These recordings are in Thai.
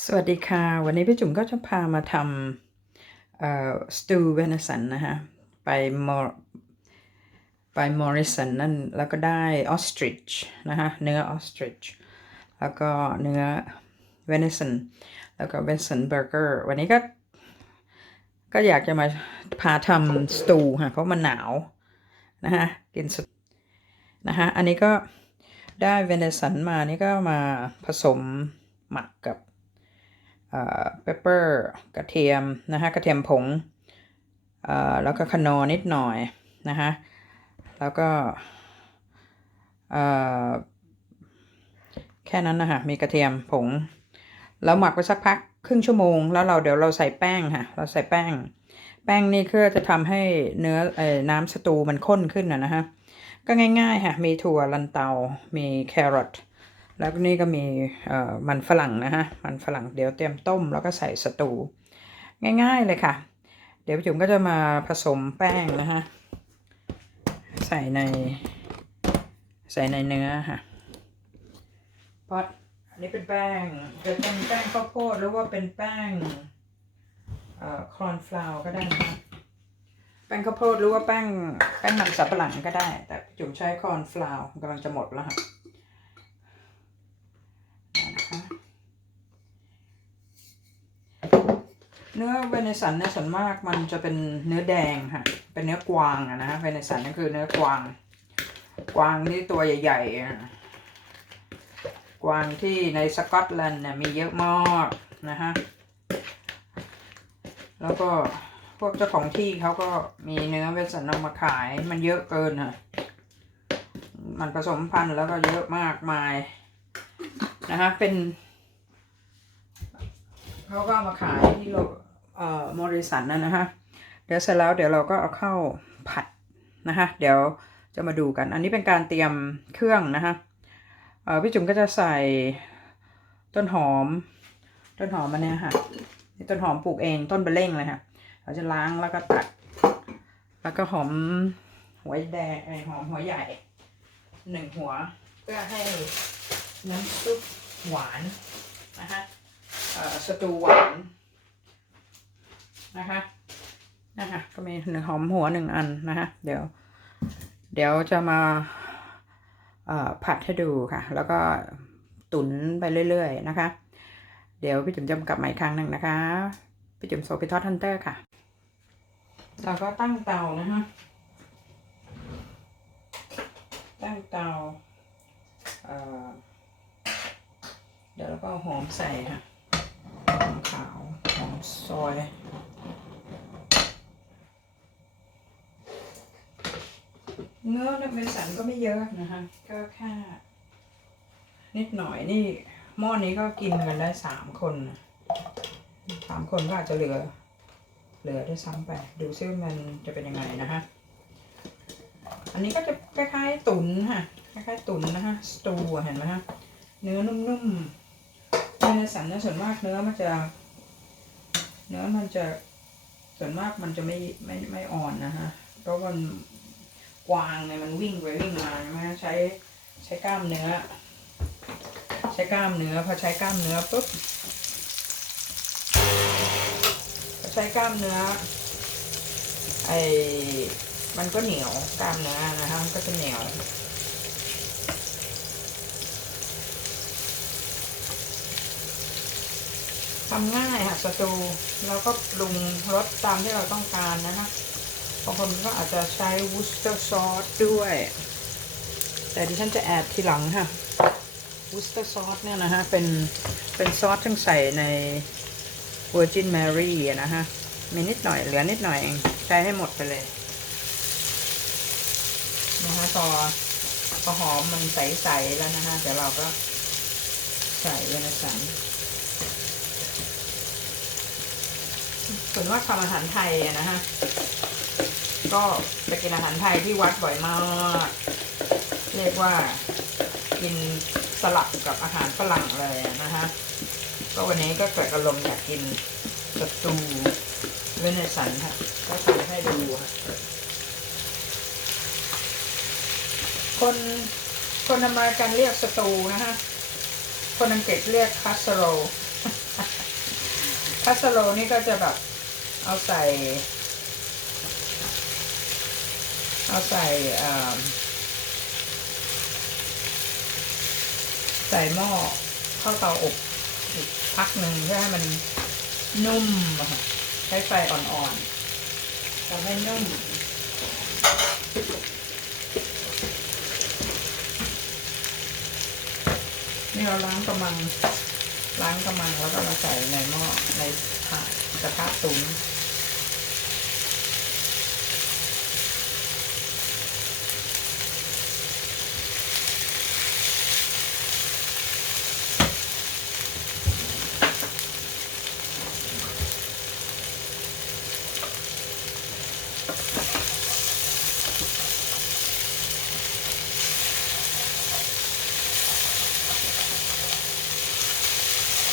สวัสดีค่ะ วันนี้พี่จุ๋มก็จะพามาทำสตูเวเนสันนะคะไปมอไปมอริสันนั่นแล้วก็ได้ออสตริชนะคะเนื้อออสตริชแล้วก็เนื้อเวเนสันแล้วก็เวเนสันเบอร์เกอร์วันนี้ก็ ก็อยากจะมาพาทำสตูค่ะเพราะมันหนาวนะคะกินสนะคะอันนี้ก็ได้เวเนสันมานี่ก็มาผสมหมักกับ เปปเปอร์กระเทียมนะคะกระเทียมผงแล้วก็ขนอนิดหน่อยนะคะแล้วก็แค่นั้นนะคะมีกระเทียมผงแล้วหมักไปสักพักครึ่งชั่วโมง แล้วเราเดี๋ยวเราใส่แป้งค่ะ เราใส่แป้ง แป้งนี่เพื่อจะทำให้เนื้ออน้ำสตูมันข้นขึ้นนะนะคะก็ง่าย ๆ ค่ะ มีถั่วลันเตา มีแครอท แล้วนี่ก็มีมันฝรั่งนะฮะ มันฝรั่งเดี๋ยวเตรียมต้มแล้วก็ใส่สตู ง่ายๆเลยค่ะ เดี๋ยวพี่จุ๋มก็จะมาผสมแป้งนะฮะ ใส่ในใส่ในเนื้อค่ะเพราะอันนี้เป็นแป้งจะเป็นแป้งข้าวโพดหรือว่าเป็นแป้งเอ่อคอนฟลาวก็ได้นะคะแป้งข้าวโพดหรือว่าแป้งแป้งมันสับปะหลังก็ได้ แต่พี่จุ๋มใช้คอนฟลาวกำลังจะหมดแล้วค่ะ เนื้อเวเนสันเนี่ยส่วนมากมันจะเป็นเนื้อแดงค่ะ เป็นเนื้อกวางอะนะฮะเวเนสันก็คือเนื้อกวาง กวางที่ตัวใหญ่ๆกวางที่ในสกอตแลนด์เนี่ยมีเยอะมากนะฮะ แล้วก็พวกเจ้าของที่เขาก็มีเนื้อเวเนสันนำมาขายมันเยอะเกินค่ะ มันผสมพันธุ์แล้วก็เยอะมากมายนะฮะ เป็น เขาก็ามาขายที่โลเอ่อมอริสันนั่นนะฮะเดี๋ยวเสร็จแล้วเดี๋ยวเราก็เอาเข้าผัดนะคะเดี๋ยวจะมาดูกัน อันนี้เป็นการเตรียมเครื่องนะคะเอ่อพี่จุ๋มก็จะใส่ต้นหอม ต้นหอมมันเนี่ยค่ะนี่ต้นหอมปลูกเองต้นเบลเล่งเลยค่ะเราจะล้างแล้วก็ตัด แล้วก็หอมหัวแดงไอหอมหัวใหญ่หนึ่งหัว เพื่อให้น้ำซุปหวานนะคะ สตูหวานนะคะนะคะก็มีหนึ่งหอมหัวหนึ่งอันนะคะเดี๋ยว เดี๋ยวจะมาผัดให้ดูค่ะ แล้วก็ตุ๋นไปเรื่อยๆนะคะ เดี๋ยวพี่จุ๋มจะกลับมาอีกครั้งหนึ่งนะคะพี่จุ๋มโซพิทอทันเตอร์ค่ะเราก็ตั้งเตานะคะตั้งเตาเเดี๋ยวเราก็หอมใส่ค่ะ หอมขาวหอมซอยเนื้อเมสันก็ไม่เยอะนะคะก็แค่นิดหน่อยนี่หม้อนี้ก็กินกันได้สามคนนะสามคนก็อาจจะเหลือ เหลือด้วยซ้ำไป ดูซิว่ามันจะเป็นยังไงนะคะอันนี้ก็จะคล้ายๆตุ๋นค่ะคล้ายๆตุ๋นนะคะสตูอะเห็นไหมคะเนื้อนุ่มๆ ในสันเนี่ยส่วนมากเนื้อมันจะ เนื้อมันจะส่วนมากมันจะไม่ไม่ไม่อ่อนนะฮะเพราะมันกวางเนี่ยมันวิ่งไปวิ่งมาใช่ไหมใช้ใช้กล้ามเนื้อ ใช้กล้ามเนื้อพอใช้กล้ามเนื้อปุ๊บพอใช้กล้ามเนื้อไอ้มันก็เหนียวกล้ามเนื้อนะฮะมันก็จะเหนียว ทำง่ายค่ะสตูเราก็ปรุงรสตามที่เราต้องการนะคะบางคนก็อาจจะใช้วูสเตอร์ซอสด้วย แต่ดิฉันจะแอดทีหลังค่ะวูสเตอร์ซอสเนี่ยนะฮะเป็นเป็นซอสที่ใส่ใน Virgin Mary นะฮะ มีนิดหน่อยเหลือนิดหน่อยเองใช้ให้หมดไปเลยนะคะพอพอหอมมันใสๆแล้วนะคะเดี๋ยวเราก็ใส่เวนาสัน ส่วนมากทำอาหารไทยนะฮะ ก็จะกินอาหารไทยที่วัดบ่อยมาก เรียกว่ากินสลับกับอาหารฝรั่งเลยนะฮะ ก็วันนี้ก็เกิดอารมณ์อยากกินสตูเวเนสันค่ะก็ทำให้ดูค่ะคนคนอเมริกันเรียกสตูนะฮะ คนอังกฤษเรียกคาสโรคาสโลนี่ก็จะแบบ เอาใส่ เอาใส่ใส่หม้อเข้าเตาอบอีกพักหนึ่งเพื่อให้มันนุ่มใช้ไฟอ่อนๆทำให้นุ่มนี่เราล้างกระมังล้างกระมังแล้วก็มาใส่ในหม้อในถาดกระทะตุ๋น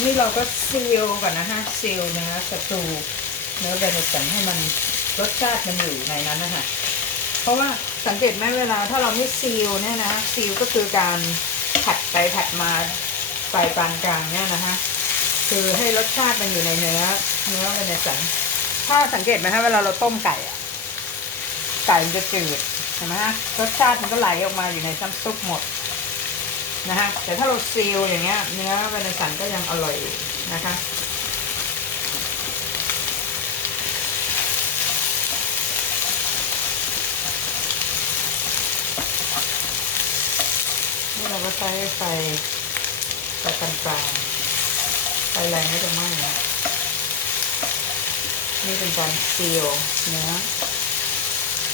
นี่เราก็ซีลก่อนนะฮะซีลเนื้อสตูเนื้อเบนสันให้มันรสชาติมันอยู่ในนั้นนะคะเพราะว่าสังเกตไหมเวลาถ้าเราไม่ซีลเนี่ยนะซีลก็คือการผัดไปผัดมาไฟปานกลางเนี่ยนะคะคือให้รสชาติมันอยู่ในเนื้อเนื้อเบนสันถ้าสังเกตไหมฮะเวลาเราต้มไก่อะไก่มันจะจืดเห็นไหมฮะรสชาติมันก็ไหลออกมาอยู่ในน้ำซุปหมด นะฮะแต่ถ้าเราซีลอย่างเงี้ยเนื้อเวนสันก็ยังอร่อยอยู่นะคะนี่เราก็ใช้ไฟไฟกลางๆไฟแรงไม่จะไหม้นะนี่เป็นการซีลเนื้อ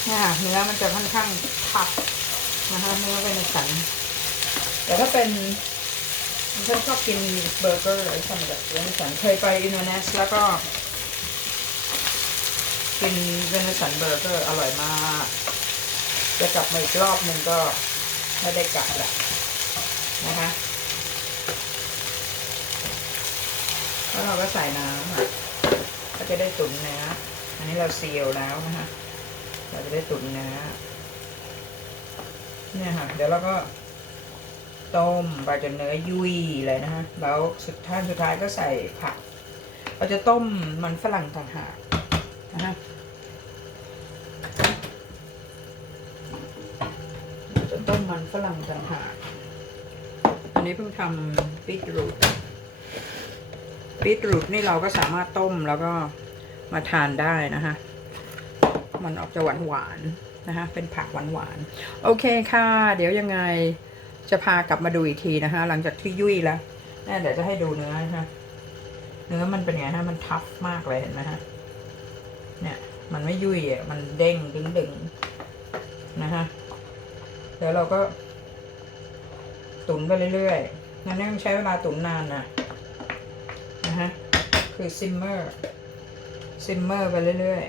เนี่ยค่ะเนื้อมันจะค่อนข้างทับนะคะเนื้อเวนสัน แต่ถ้าเป็นฉันชอบกินเบอร์เกอร์อะไรทำแบบเวนสันเคยไปอินโดนีเซียแล้วก็ กินเวนสันเบอร์เกอร์อร่อยมากจะกลับมาอีกรอบหนึ่งก็ไม่ได้กลับแหละนะคะแล้วเราก็ใส่น้ำก็จะได้ตุ๋นเนื้ออันนี้เราเซีลแล้วนะคะเราจะได้ตุ๋นเนื้อเนี่ยค่ะ เดี๋ยวเราก็ ต้มไปจนเนื้อยุ่ยเลยนะฮะ แล้วสุดท้ายสุดท้ายก็ใส่ผัก เราจะต้มมันฝรั่งต่างหากนะฮะเราจะต้มมันฝรั่งต่างหากอันนี้เพิ่งทำบีทรูทบีทรูทนี่เราก็สามารถต้มแล้วก็มาทานได้นะคะมันออกจะหวานหวานๆนะคะเป็นผักหวานหวานๆโอเคค่ะ เดี๋ยวยังไง จะพากลับมาดูอีกทีนะคะหลังจากที่ยุ่ยแล้วแน่เดี๋ยวจะให้ดูเนื้อนะคะเนื้อมันเป็นไงฮะมันทัฟมากเลยเห็นไหมฮะเนี่ย มันไม่ยุ่ยอะมันเด้งดึงดึงนะคะเดี๋ยวเราก็ ตุ๋นไปเรื่อยๆงั้นต้องใช้เวลาตุ๋นนานนะนะฮะคือซิมเมอร์ซิมเมอร์ไปเรื่อย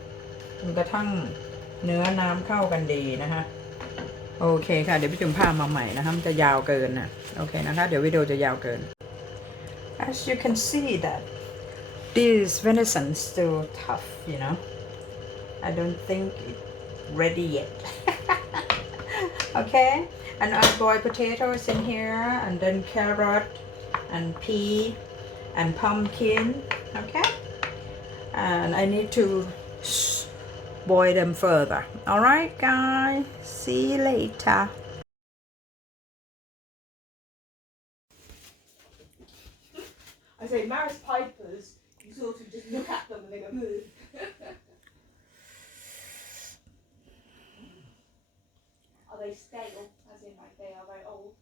ๆจนกระทั่งเนื้อน้ำเข้ากันดีนะคะ โอเคค่ะ เดี๋ยวพี่จุ๋มพามาใหม่นะคะมันจะยาวเกินนะโอเคนะคะ เดี๋ยววิดีโอจะยาวเกิน as you can see that this venison still tough you know I don't think it ready yet okay and I boil potatoes in here and then carrot and pea and pumpkin okay and I need to s- boil them further. All right, guys. See you later. I say Maris Pipers, you sort of just look at them and they go, move. Are they stale? As in, like they are very old?